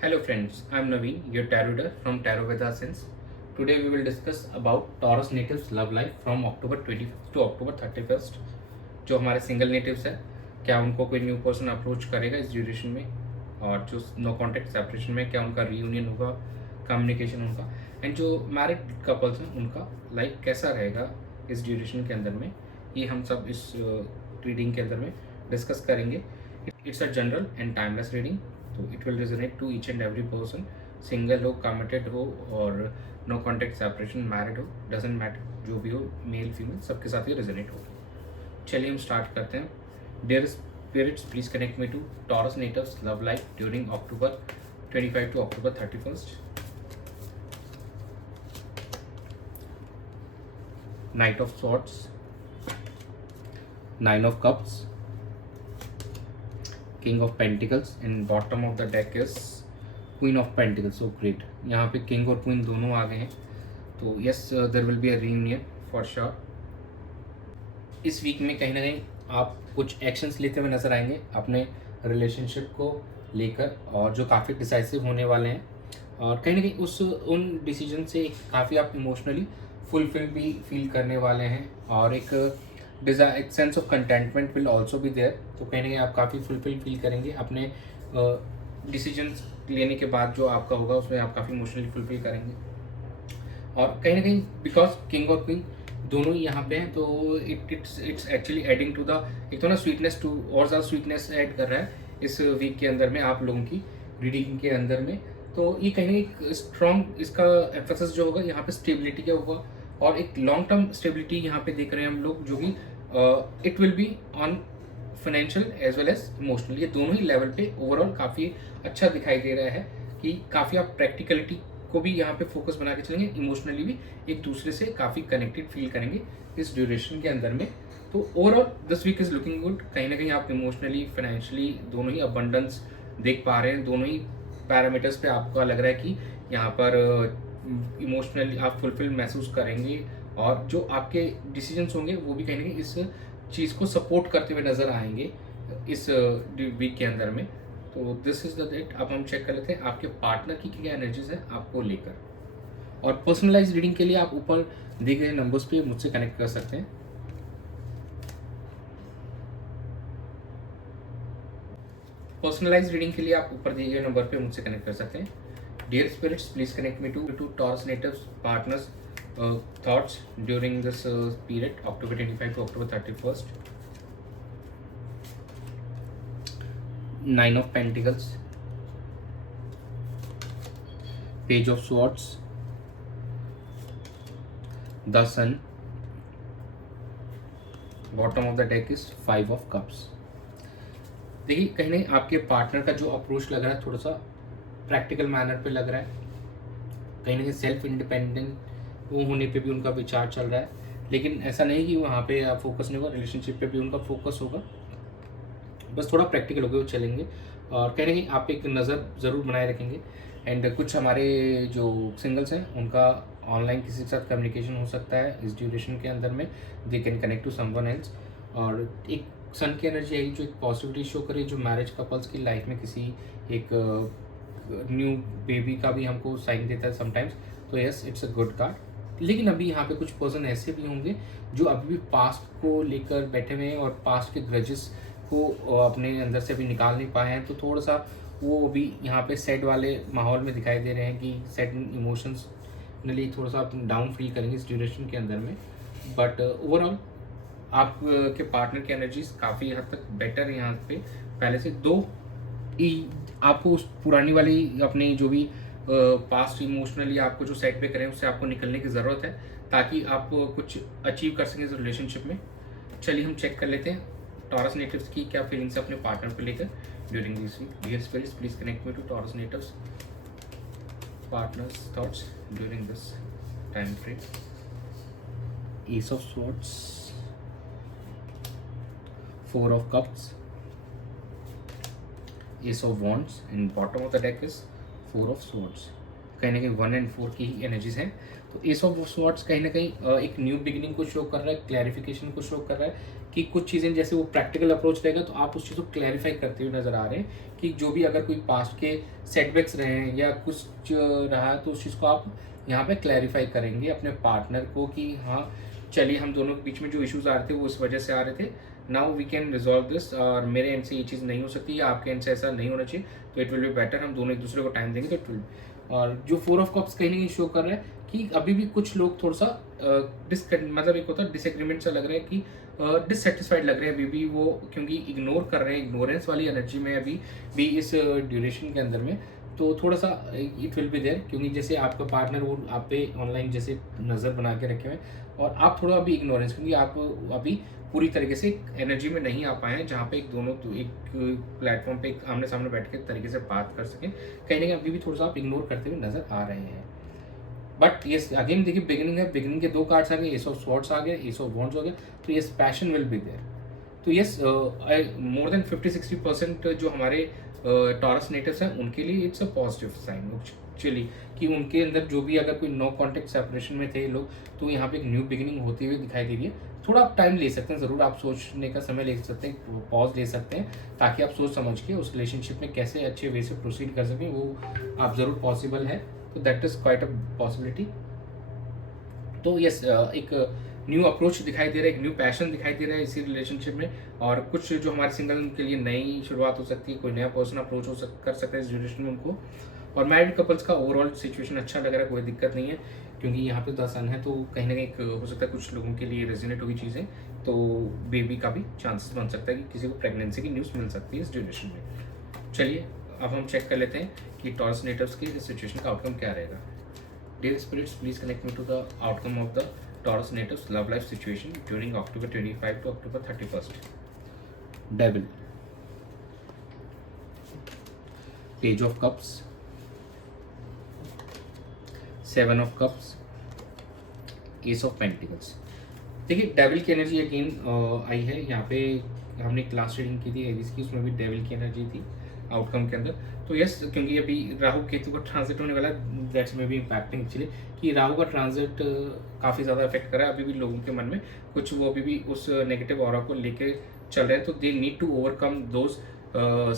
Hello friends, I am Naveen, your tarot reader from Tarot Veda Sense. Today we will discuss about Taurus natives love life from October 25th to October 31st. जो हमारे single natives हैं, क्या उनको कोई new person approach करेगा इस duration में, और जो नो कॉन्टेक्ट सेपरेशन में क्या उनका रीयूनियन होगा, कम्युनिकेशन उनका, एंड जो मैरिड कपल्स हैं उनका लाइफ कैसा रहेगा इस ड्यूरेशन के अंदर में, ये हम सब इस रीडिंग के अंदर में डिस्कस करेंगे. It's a general and timeless reading, तो it will resonate to each and every person, single हो, कमिटेड हो, और नो कॉन्टेक्ट सेपरेशन, मैरिड हो, डजेंट मैटर, जो भी हो, मेल फीमेल, सबके साथ ये रिजोनेट होगी. चलिए हम स्टार्ट करते हैं. Dear spirits, please connect me to Taurus natives love life during October 25 to October 31st. Knight of Swords, Nine of Cups, King of Pentacles, and bottom of the deck is Queen of Pentacles. So great, यहाँ पे King और Queen दोनों आ गए हैं, तो yes, there will be a reunion for sure. इस week में कहीं ना कहीं आप कुछ एक्शंस लेते हुए नजर आएंगे अपने रिलेशनशिप को लेकर, और जो काफ़ी डिसाइसिव होने वाले हैं, और कहीं ना कहीं उन डिसीजन से काफ़ी आप इमोशनली फुलफिल भी फील करने वाले हैं, और एक sense of contentment will also भी देयर. तो कहीं ना कहीं आप काफ़ी फुलफिल फील करेंगे अपने डिसीजन लेने के बाद. जो आपका होगा उसमें आप काफ़ी इमोशनली फुलफिल करेंगे, और कहीं ना कहीं बिकॉज किंग और क्वीन दोनों ही यहाँ पे हैं, तो it's actually adding to the, एक तो ना स्वीटनेस टू, और ज़्यादा स्वीटनेस ऐड कर रहा है इस वीक के अंदर में आप लोगों की रीडिंग के अंदर में. तो ये कहीं एक स्ट्रॉन्ग, इसका एम्फेसिस जो होगा यहाँ पे स्टेबिलिटी का होगा, और एक लॉन्ग टर्म स्टेबिलिटी यहाँ पे देख रहे हैं हम लोग, जो कि it will be on financial as well as emotional, ये दोनों ही लेवल पे ओवरऑल काफ़ी अच्छा दिखाई दे रहा है कि काफ़ी आप प्रैक्टिकलिटी को भी यहाँ पे फोकस बना के चलेंगे, इमोशनली भी एक दूसरे से काफ़ी कनेक्टेड फील करेंगे इस ड्यूरेशन के अंदर में. तो overall this week is looking good. कहीं ना कहीं आप इमोशनली, फाइनेंशियली दोनों ही अबंडेंस देख पा रहे हैं. दोनों ही पैरामीटर्स पे आपको लग रहा है कि यहाँ पर इमोशनली आप फुलफिल महसूस करेंगे, और जो आपके डिसीजंस होंगे वो भी कहीं ना कहीं इस चीज़ को सपोर्ट करते हुए नज़र आएंगे इस वीक के अंदर में. तो दिस इज द डेट. अब हम चेक कर लेते हैं आपके पार्टनर की क्या एनर्जीज है आपको लेकर, और पर्सनलाइज रीडिंग के लिए आप ऊपर दिए गए नंबर्स पे मुझसे कनेक्ट कर सकते हैं. पर्सनलाइज रीडिंग के लिए आप ऊपर दिए गए नंबर पे मुझसे कनेक्ट कर सकते हैं. Dear spirits, please connect me to Taurus natives partners thoughts during this period October 25 to October 31st. Nine of Pentacles, Page of Swords, the Sun, bottom of the deck is Five of Cups. देखिए कहीं नहीं आपके partner का जो approach लग रहा है थोड़ा सा प्रैक्टिकल मैनर पे लग रहा है, कहीं ना कहीं सेल्फ इंडिपेंडेंट वो होने पे भी उनका विचार चल रहा है, लेकिन ऐसा नहीं कि वहाँ पे फोकस नहीं होगा, रिलेशनशिप पे भी उनका फोकस होगा, बस थोड़ा प्रैक्टिकल होकर वो चलेंगे, और कहीं ना कहीं आप एक नज़र ज़रूर बनाए रखेंगे. एंड कुछ हमारे जो सिंगल्स हैं उनका ऑनलाइन किसी के साथ कम्युनिकेशन हो सकता है इस ड्यूरेशन के अंदर में, they can connect to someone else. और एक सन की एनर्जी है जो एक पॉजिटिविटी शो करे, जो मैरिज कपल्स की लाइफ में किसी एक न्यू बेबी का भी हमको साइन देता है समटाइम्स. तो yes, it's a good card. लेकिन अभी यहाँ पे कुछ पर्सन ऐसे भी होंगे जो अभी भी पास्ट को लेकर बैठे हुए हैं, और पास्ट के ग्रजेस को अपने अंदर से अभी निकाल नहीं पाए हैं, तो थोड़ा सा वो अभी यहाँ पे सैड वाले माहौल में दिखाई दे रहे हैं कि सैड इमोशंसनली थोड़ा सा डाउन फील करेंगे इस ड्यूरेशन के अंदर में. बट ओवरऑल आप के पार्टनर की एनर्जीज काफ़ी हद तक बेटर है यहाँ पे पहले से. दो आपको उस पुरानी वाली अपनी जो भी पास्ट इमोशनली आपको जो सेट पे करें उससे आपको निकलने की ज़रूरत है, ताकि आप कुछ अचीव कर सकें इस रिलेशनशिप में. चलिए हम चेक कर लेते हैं टॉरस नेटिव्स की क्या फीलिंग्स है अपने पार्टनर को लेकर during this week. Dear spirits, please connect me to Taurus natives partners thoughts during this time frame. Ace of Swords, Four of Cups, Ace of Wands, and bottom of the deck is Four of Swords. कहीं ना कहीं 1 and 4 की ही energies हैं. तो S of swords कहीं ना कहीं एक न्यू बिगिनिंग को शो कर रहा है, क्लैरिफिकेशन को शो कर रहा है कि कुछ चीज़ें जैसे वो प्रैक्टिकल अप्रोच रहेगा तो आप उस चीज़ को क्लैरिफाई करते हुए नज़र आ रहे हैं कि जो भी अगर कोई पास्ट के सेटबैक्स रहे हैं या कुछ रहा है तो उस चीज़ को आप यहाँ पे क्लैरिफाई करेंगे अपने पार्टनर को कि हाँ चलिए हम दोनों के बीच में जो इश्यूज आ रहे थे वो इस वजह से आ रहे थे, now we can resolve this, और मेरे एंड से ये चीज़ नहीं हो सकती या आपके एंड से ऐसा नहीं होना चाहिए, तो इट विल बी बेटर, हम दोनों एक दूसरे को टाइम देंगे तो इट विल। और जो 4 ऑफ कप्स कहीं ना कहीं शो कर रहा है कि अभी भी कुछ लोग थोड़ा सा मतलब एक होता है डिसएग्रीमेंट सा लग रहा है कि डिससेटिस्फाइड लग रहे हैं अभी भी वो, क्योंकि इग्नोर कर रहे हैं, इग्नोरेंस वाली एनर्जी में अभी भी इस ड्यूरेशन के अंदर में, तो थोड़ा सा इट विल बी देयर, क्योंकि जैसे आपका पार्टनर वो आप पे ऑनलाइन जैसे नज़र बना के रखे हुए हैं और आप थोड़ा अभी इग्नोरेंस, क्योंकि आप अभी पूरी तरीके से एनर्जी में नहीं आ पाए हैं जहाँ पे एक दोनों एक प्लेटफॉर्म पे एक आमने सामने बैठ के तरीके से बात कर सकें, कहीं ना कहीं अभी भी थोड़ा सा आप इग्नोर करते हुए नजर आ रहे हैं। बट यस अगेन देखिए बिगिनिंग है, बिगिनिंग के 2 कार्ड्स आ गए, एस ऑफ स्वॉर्ड्स आ गए, एस ऑफ वॉन्ड्स हो गए, तो yes passion will be there. तो यस मोर देन 50-60% जो हमारे टॉरस नेटिव्स हैं उनके लिए it's a positive sign actually, कि उनके अंदर जो भी अगर कोई नो कॉन्टेक्ट सेपरेशन में थे लोग, तो यहाँ पे एक न्यू बिगिनिंग होती हुई दिखाई दे रही है। थोड़ा आप टाइम ले सकते हैं, ज़रूर आप सोचने का समय ले सकते हैं, पॉज ले सकते हैं, ताकि आप सोच समझ के उस रिलेशनशिप में कैसे अच्छे वे से प्रोसीड कर सकें, वो आप ज़रूर पॉसिबल है, तो that is quite a possibility. तो यस एक न्यू अप्रोच दिखाई दे रहा है, एक न्यू पैशन दिखाई दे रहा है इसी रिलेशनशिप में, और कुछ जो हमारे सिंगल के लिए नई शुरुआत हो सकती है, कोई नया पर्सन अप्रोच कर सकता है इस ड्यूरेशन में उनको। और मैरिड कपल्स का ओवरऑल सिचुएशन अच्छा लग रहा है, कोई दिक्कत नहीं है, क्योंकि यहाँ पे 10 सन है, तो कहीं ना कहीं हो सकता है कुछ लोगों के लिए रेजोनेट होगी चीज़ें, तो बेबी का भी चांसेस बन सकता है कि किसी को प्रेगनेंसी की न्यूज़ मिल सकती है इस ड्यूरेशन में। चलिए अब हम चेक कर लेते हैं कि टॉरस नेटिव्स की इस सिचुएशन का आउटकम क्या रहेगा। Dear spirits, please connect me to the outcome of the Taurus natives' love life situation during October 25 to October 31st. Devil, Page of Cups, 7 of Cups, Ace of Pentacles. देखिए devil की energy again I है यहाँ पे, हमने class reading की थी Aries की, उसमें भी डेविल की एनर्जी थी आउटकम के अंदर। तो यस क्योंकि अभी राहु केतु का ट्रांजिट होने वाला है, that's may be impacting actually, कि राहु का ट्रांजिट काफ़ी ज़्यादा इफेक्ट कर रहा है अभी भी लोगों के मन में, कुछ वो अभी भी उस नेगेटिव ऑरा को लेके चल रहे हैं, तो they need to overcome those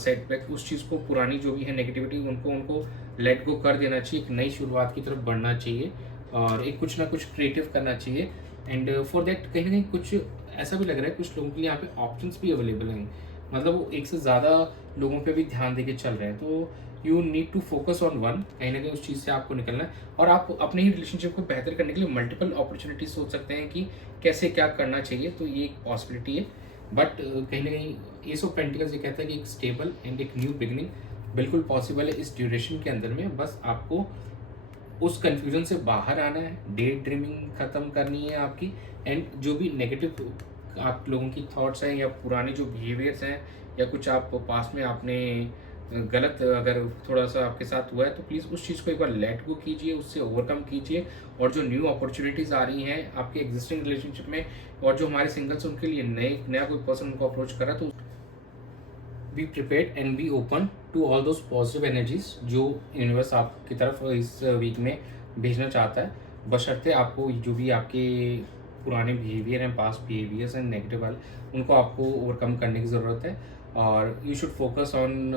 setback, उस चीज़ को पुरानी जो भी है नेगेटिविटी उनको लेट गो कर देना चाहिए, एक नई शुरुआत की तरफ बढ़ना चाहिए और एक कुछ ना कुछ क्रिएटिव करना चाहिए। एंड फॉर देट कहीं ना कहीं कुछ ऐसा भी लग रहा है कुछ लोगों के लिए यहाँ पे ऑप्शंस भी अवेलेबल हैं, मतलब वो एक से ज़्यादा लोगों पे भी ध्यान देके चल रहे हैं, तो you need to focus on one, कहीं ना कहीं उस चीज़ से आपको निकलना है, और आप अपने ही रिलेशनशिप को बेहतर करने के लिए मल्टीपल अपॉर्चुनिटीज सोच सकते हैं कि कैसे क्या करना चाहिए, तो ये एक पॉसिबिलिटी है। बट कहीं ना कहीं एस ऑफ पेंटिकल्स ये कहता है कि एक स्टेबल एंड एक न्यू बिगिनिंग बिल्कुल पॉसिबल है इस ड्यूरेशन के अंदर में, बस आपको उस कन्फ्यूजन से बाहर आना है, डे ड्रीमिंग ख़त्म करनी है आपकी, एंड जो भी नेगेटिव आप लोगों की थॉट्स हैं या पुराने जो बिहेवियर्स हैं या कुछ आप पास में आपने गलत अगर थोड़ा सा आपके साथ हुआ है, तो प्लीज़ उस चीज़ को एक बार लेट गो कीजिए, उससे ओवरकम कीजिए, और जो न्यू अपॉर्चुनिटीज़ आ रही हैं आपके एग्जिस्टिंग रिलेशनशिप में और जो हमारे सिंगल्स उनके लिए नया कोई पर्सन उनको अप्रोच करा, तो be prepared and be open to all those positive energies जो यूनिवर्स आपकी तरफ इस वीक में भेजना चाहता है, बशर्ते आपको जो भी आपके पुराने बिहेवियर हैं, पास्ट बिहेवियर्स हैं नेगेटिव वाले, उनको आपको ओवरकम करने की ज़रूरत है, और you should focus on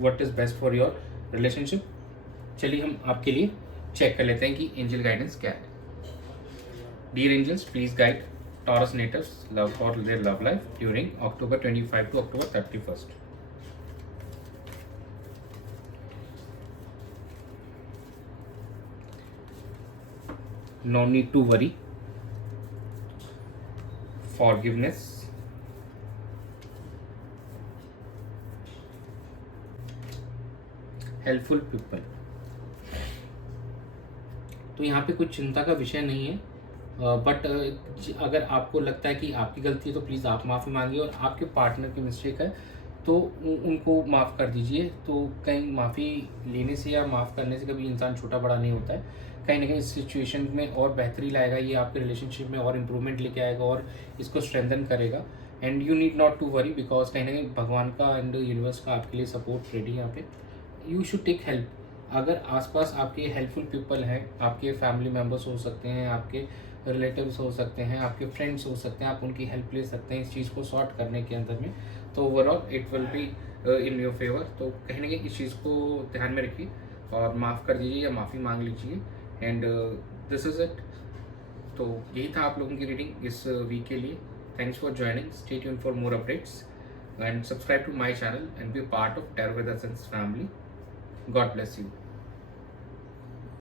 what is best for your relationship. चलिए हम आपके लिए चेक कर लेते हैं कि एंजल गाइडेंस क्या है। Dear angels, please guide Taurus natives love for their love life during October 25 to October 31st. No need to worry. Forgiveness. Helpful people. तो यहाँ पे कुछ चिंता का विषय नहीं है, बट अगर आपको लगता है कि आपकी गलती है तो प्लीज़ आप माफ़ी मांगिए, और आपके पार्टनर की मिस्टेक है तो उनको माफ़ कर दीजिए। तो कहीं माफ़ी लेने से या माफ़ करने से कभी इंसान छोटा बड़ा नहीं होता है, कहीं ना कहीं इस सिचुएशन में और बेहतरी लाएगा, ये आपके रिलेशनशिप में और इम्प्रूवमेंट लेके आएगा और इसको स्ट्रेंथन करेगा। And you need not to worry, because कहीं ना कहीं भगवान का एंड यूनिवर्स का आपके लिए सपोर्ट रेडी है यहाँ पे। You should take help. अगर आसपास आपके हेल्पफुल पीपल हैं, आपके फैमिली मेम्बर्स हो सकते हैं, आपके रिलेटिव्स हो सकते हैं, आपके फ्रेंड्स हो सकते हैं, आप उनकी हेल्प ले सकते हैं इस चीज़ को सॉर्ट करने के अंदर में। तो overall it will be in your favour. तो कहीं ना कहीं इस चीज़ को ध्यान में रखिए और माफ़ कर दीजिए या माफ़ी मांग लीजिए। And this is it. तो यही था आप लोगों की रीडिंग इस वीक के लिए। Thanks for joining, stay tuned for more updates and subscribe to my channel and be a part of Tarot with Essence family. God bless you.